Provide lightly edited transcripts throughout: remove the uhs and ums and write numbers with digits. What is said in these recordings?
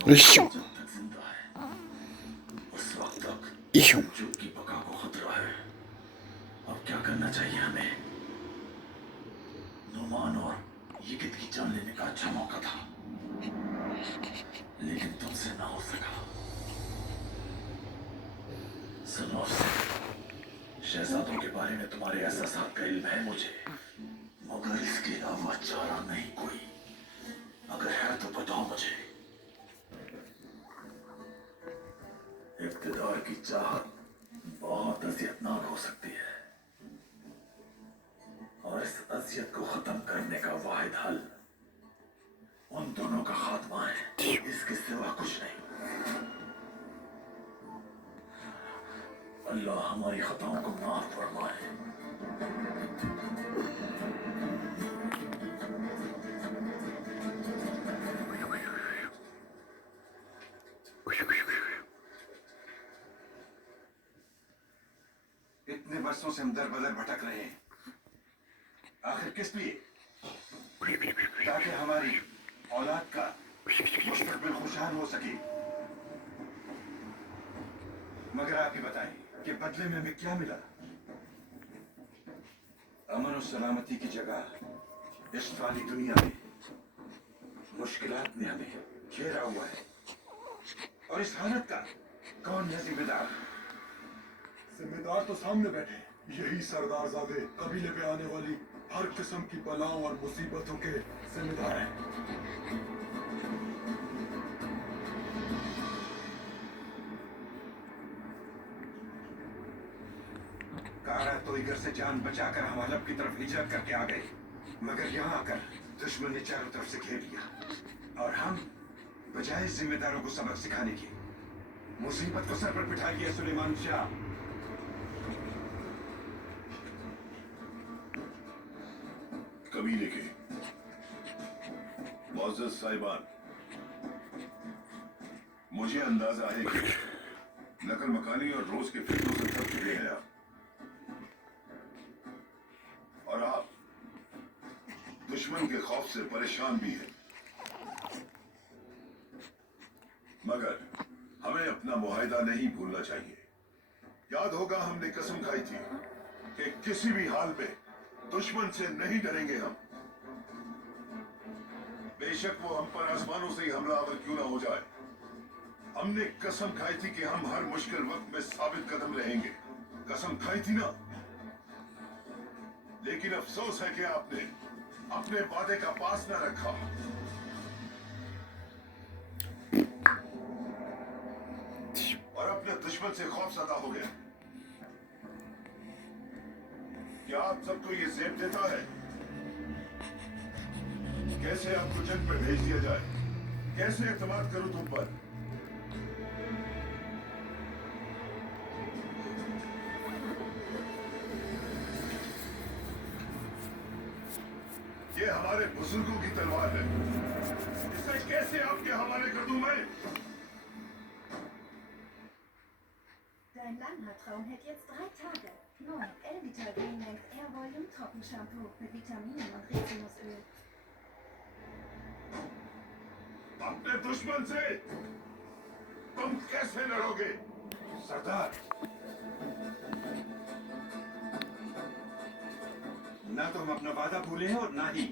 Issue जब तक जिंदा है उस वक्त तक इशू वजूद की बका को खतरा है। अब क्या करना चाहिए हमें? नुमान और यिगित की जान लेने का अच्छा मौका था, लेकिन तुमसे ना हो सका। सुनो अफसर, शहजादों के बारे में तुम्हारे एहसासात का इल्म है मुझे, मगर इसके अलावा चारा नहीं कोई। अगर है तो बताओ मुझे। इब्तिदार की चाहत बहुत अजियतनाक हो सकती है, और इस अजियत को खत्म करने का वाहिद हल उन दोनों का खात्मा है, इसके सिवा कुछ नहीं। अल्लाह हमारी खताओं को माफ फरमाए। इतने वर्षों से हम दर बदर भटक रहे हैं, आखिर किस लिए? ताकि हमारी औलाद का मुस्तकबिल खुशहाल हो सके। मगर आप ही बताएं कि बदले में हमें क्या मिला? अमन और सलामती की जगह इस वाली दुनिया में मुश्किलात ने हमें घेरा हुआ है, और इस हालत का कौन है जिम्मेदार? जिम्मेदार तो सामने बैठे हैं। यही सरदारजादे कबीले पे आने वाली हर किस्म की बलाओं और मुसीबतों के जिम्मेदार हैं। कारा तो इधर से जान बचाकर हम हलब की तरफ हिजरत करके आ गए, मगर यहाँ आकर दुश्मन ने चारों तरफ से घेर लिया, और हम बजाय जिम्मेदारों को सबक सिखाने की मुसीबत को सर पर बिठा लिया। सुलेमान शाह, कबीले के मुअज़्ज़ज़ साहिबान, मुझे अंदाजा है कि नकल मकानी और रोज के फिक्रों से थक चुके हैं आप, और आप दुश्मन के खौफ से परेशान भी हैं। मगर हमें अपना मुआहिदा नहीं भूलना चाहिए। याद होगा हमने कसम खाई थी कि किसी भी हाल में दुश्मन से नहीं डरेंगे हम, बेशक वो हम पर आसमानों से ही हमलावर क्यों ना हो जाए। हमने कसम खाई थी कि हम हर मुश्किल वक्त में साबित कदम रहेंगे। कसम खाई थी ना। लेकिन अफसोस है कि आपने अपने वादे का पास न रखा। और अपने दुश्मन से खौफजदा हो गया। क्या आप सबको ये जेब देता है? कैसे आपको जंग पर भेज दिया जाए? कैसे एतमाद करूं तुम पर? ये हमारे बुजुर्गों की तलवार है, इसे कैसे आपके हवाले कर दूं मैं? Dein Langhaartraum hält jetzt 3 Tage. Neu, Elvital Greenlength Air Volume Trockenshampoo mit Vitaminen und Rizinusöl. अपने दुश्मन से तुम कैसे लड़ोगे? सरदार, ना तो हम अपना वादा भूले हैं और ना ही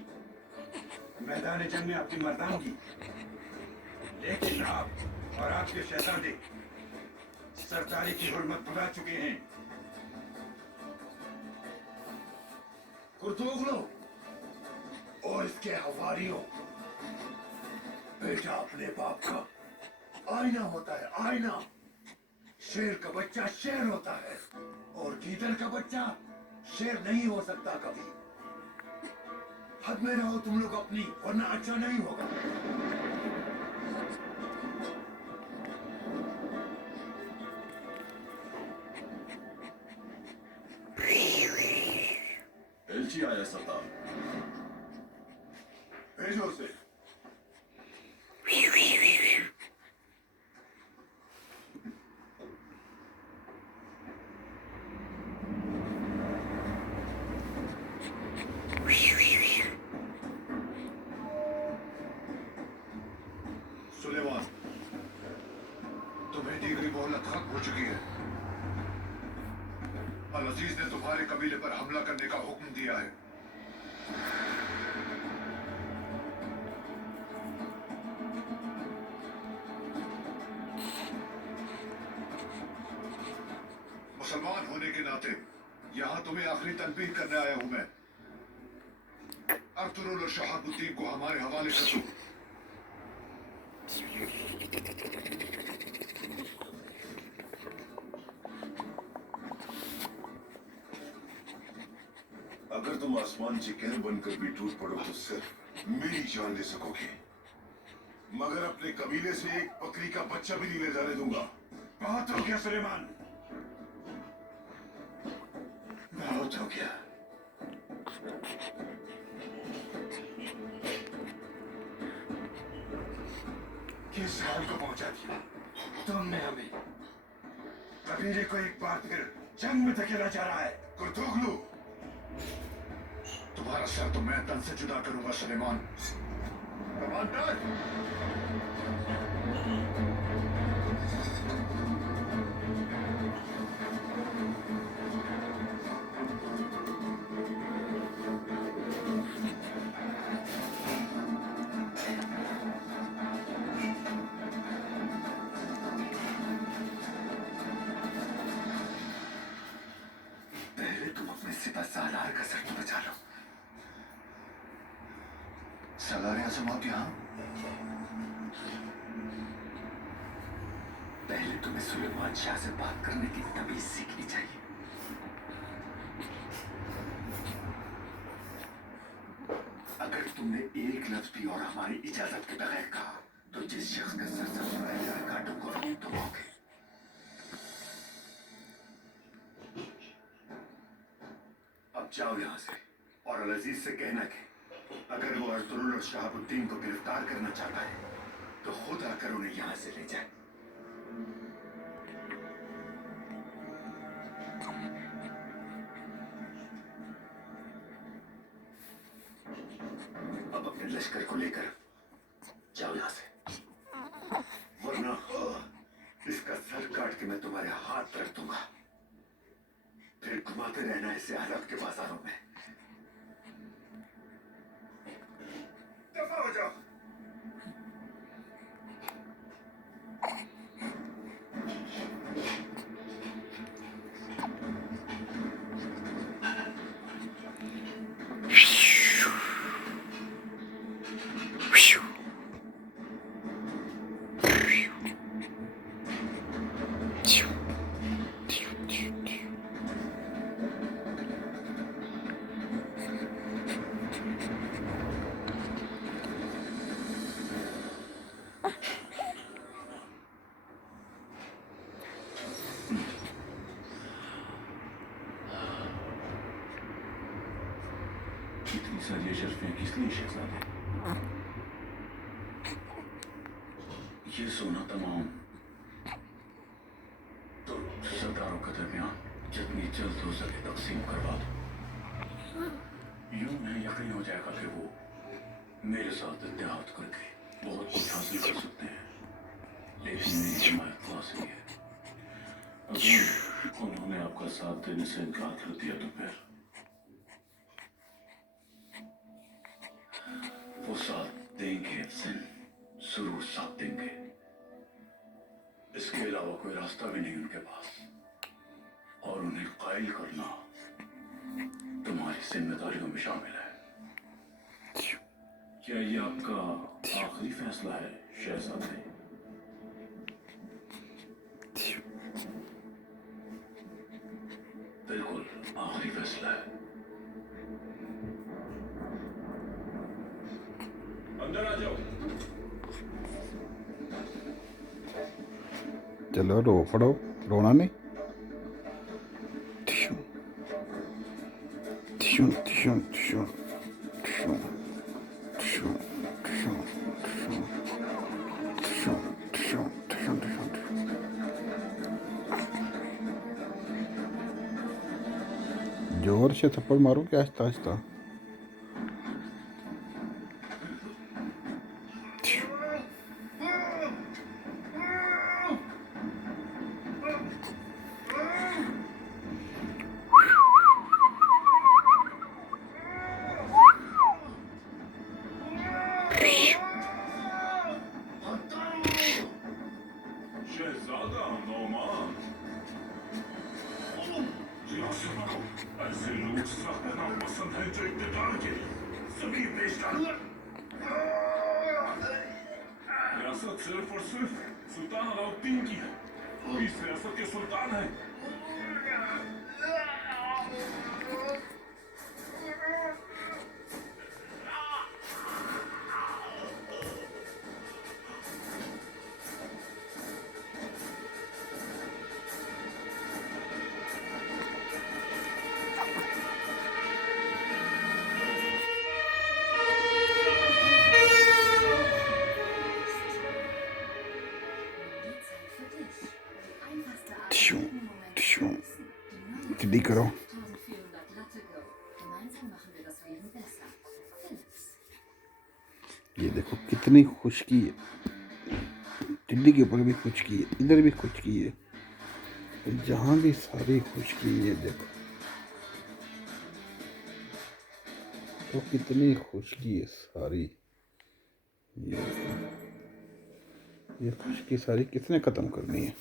मैदान जंग में अपनी मर्दानगी। लेकिन आप और आपके शहजादे सरदारी की हुर्मत भुला चुके हैं। कुर्तुगलो और इसके हवारियों, बेटा अपने बाप का आईना होता है, आईना। शेर का बच्चा शेर होता है, और गीदड़ का बच्चा शेर नहीं हो सकता कभी। हद में रहो तुम लोग अपनी, वरना अच्छा नहीं होगा। एलची आया सरदार, भेजो उसे। सुलेमान, तुम्हें दी गई मोहलत खत्म हो चुकी है। अल अजीज ने तुम्हारे कबीले पर हमला करने का हुक्म दिया है। मुसलमान होने के नाते यहाँ तुम्हें आखिरी तनबीह करने आया हूं मैं। अर्तुरुल और शहाबुद्दीन को हमारे हवाले कर दो। अगर तुम आसमान से कहर बनकर भी टूट पड़ो तो सिर्फ मेरी जान ले सकोगे, मगर अपने कबीले से एक बकरी का बच्चा भी नहीं ले जाने दूंगा। बहुत हो गया सुलेमान, बहुत हो गया। किस हाल को पहुंचा दिया तुमने हमें? कबीले को एक बार फिर जंग में धकेला जा रहा है। कुर्तुगलू, तुम्हारा सर तो मैं तन से जुदा करूंगा सुलेमान। कमांडर, पहले तुम अपने सिपा सालार का सर तो बचा लो। सलार आजम आप यहाँ? पहले तुम्हें सुलेमान शाह से बात करने की तमीज सीखनी चाहिए। अगर तुमने एक लफ्ज भी और हमारी इजाजत के बगैर कहा तो जिस शख्स का सर सर काटूंगा तुम होगे। अब जाओ यहां से और अल अजीज से कहना कि अगर वो अर्तुरुल और शहाबुद्दीन को गिरफ्तार करना चाहता है तो खुद आकर उन्हें यहां से ले जाए। अब अपने लश्कर को लेकर जाओ यहां से, वरना इसका सर काट के मैं तुम्हारे हाथ रख दूंगा। फिर घुमाते रहना इसे अरब के बाजारों में। दफा हो जाओ। इतनी सारी शर्फियां किस लिए शहजादे? ये सोना तमाम तो सरदारों के दरमियान जितनी जल्द हो सके तकसीम करवा दो। यूं नहीं यकीन हो जाएगा कि वो मेरे साथ इत्तेहाद करके बहुत कुछ हासिल कर सकते हैं, लेकिन मेरी हिमायत वासी है। अगर उन्होंने आपका साथ देने से इनकार कर दिया तो फिर वो साथ देंगे, जरूर साथ देंगे। इसके अलावा कोई रास्ता भी नहीं उनके पास, और उन्हें कायल करना तुम्हारी जिम्मेदारियों में शामिल है। क्या ये आपका आखिरी फैसला है शहजादे? बिल्कुल आखिरी फैसला है। अंदर आ जाओ। चलो रो पड़ो, रोना नहीं। Tissue tissue tissue tissue tissue tissue tissue tissue tissue tissue tissue जोर से थप्पड़ मारो क्या आहिस्ता आहिस्ता? आदम नौमान। जिलासुर को ऐसे लोग सहना पसंद है जो इक़्तिदार के सभी पेशकार रियासत सिर्फ और सिर्फ सुल्तान अलाउद्दीन की है। वो इस रियासत के सुल्तान है। Die Zeit für dich. Einfachste Art, Tschung, jeden Moment zu tschung. genießen. Die neue जल्दी करो। 5400 Latte Go. Gemeinsam machen wir das Leben besser. Philips. ये देखो कितनी खुशकी है, टिड्डी के ऊपर भी खुशकी है, इधर भी खुशकी है, जहाँ भी सारी खुशकी है। देखो तो कितनी खुशकी है सारी। ये खुशकी सारी किसने ख़त्म करनी है?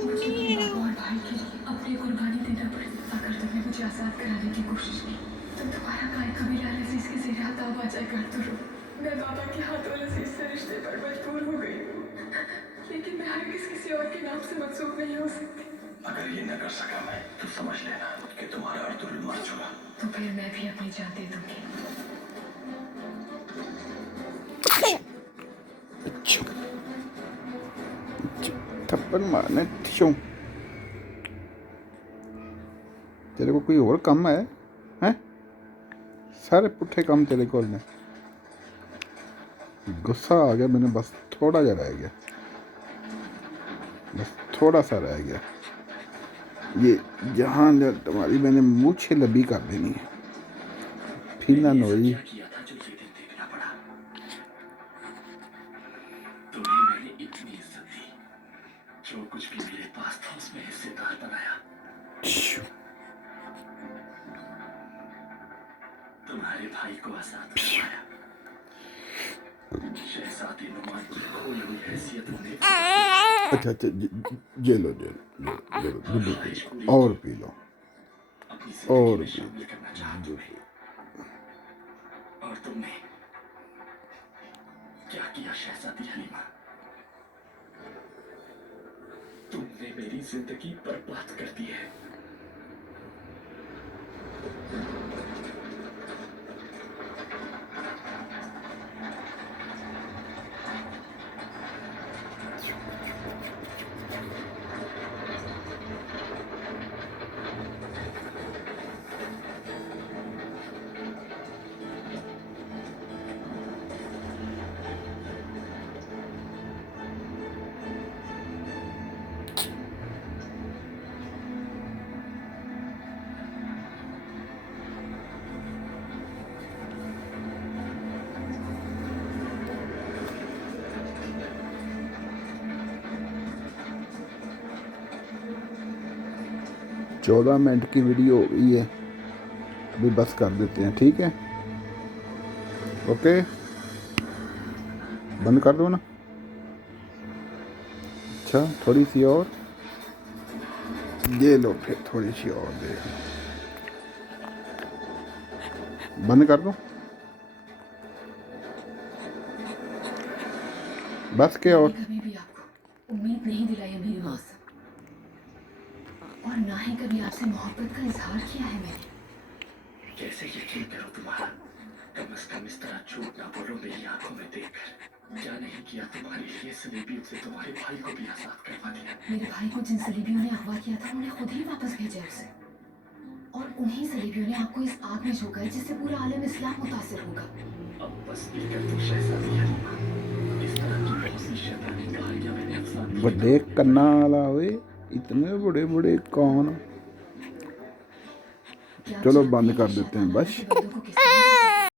मुझे अपने बाबा और भाई के लिए अपनी कुर्बानी देना पड़ी। अगर तुमने मुझे आजाद कराने की कोशिश की तो तुम्हारा काय कबीला लजीज के ज़ेरे हाथ आ जाएगा। तो मैं बाबा के हाथों लजीज से रिश्ते पर मजबूर हो गई हूँ, लेकिन मैं हरगिज़ किसी और के नाम से मंसूब नहीं हो सकती। अगर ये न कर सका मैं तो समझ लेना कि तुम्हारा अर्तुल मर चुका। तो फिर मैं भी अपनी जान दे दूंगी। थप्पड़ मारने ठिशों। तेरे को कोई और काम है? हैं? सारे पुट्ठे काम तेरे को ने। गुस्सा आ गया मैंने, बस थोड़ा जा रह गया, बस थोड़ा सा रह गया। ये जहाँ तुम्हारी मैंने मूछे लबी कर देनी है, फिर ना नोई। किया था जो ये दिन देखना पड़ा। तुम्हें मैंने इतनी इज्जत दी, जो कुछ भी मेरे पास था उसमें हिस्सेदार बनाया। तुम्हारे भाई को आजाद करवाया। शहजादी नुमान की खोई हुई हैसियत उन्हें अच्छा अच्छा, ये लो ये लो, ये लो, दूध पी लो और पी लो अपनी और जिंदगी में पी शामिल करना चाहती लो। और तुमने क्या किया शहजादी हलीमा? तुमने मेरी जिंदगी बर्बाद कर दी है। चौदह मिनट की वीडियो हो गई है, अभी बस कर देते हैं, ठीक है? ओके, बंद कर दो ना। अच्छा, थोड़ी सी और ये लो, फिर थोड़ी सी और दे, बंद कर दो बस के। और मैंने कभी भी आपको उम्मीद नहीं दिलाई है मेरी मौत, और ना ही कभी आपसे मोहब्बत का इजहार किया है मैंने। कैसे यकीन करूं तुम्हारा? कम से कम इस तरह झूठ ना बोलो मेरी आंखों में देखकर। क्या नहीं किया तुम्हारे लिए सलीबियों से तुम्हारे भाई को भी आजाद करवा दिया। मेरे भाई को जिन सलीबियों ने अगवा किया था उन्हें खुद ही वापस भेजा उसे, और उन्हीं सलीबियों ने आपको इस आग में झोंका है जिससे पूरा आलम इस्लाम मुतासिर होगा। अब बस कर दो शहजादी हलीमा। इस तरह की बहुत सी शैतानी कहानियां मैंने अफसाने में बड़े कन्ना वाला हुए, इतने बड़े बड़े कौन? क्या आप चलो जानते बंद हैं कर कि देते हैं शैतान बस। अपने बंदों को किस तरह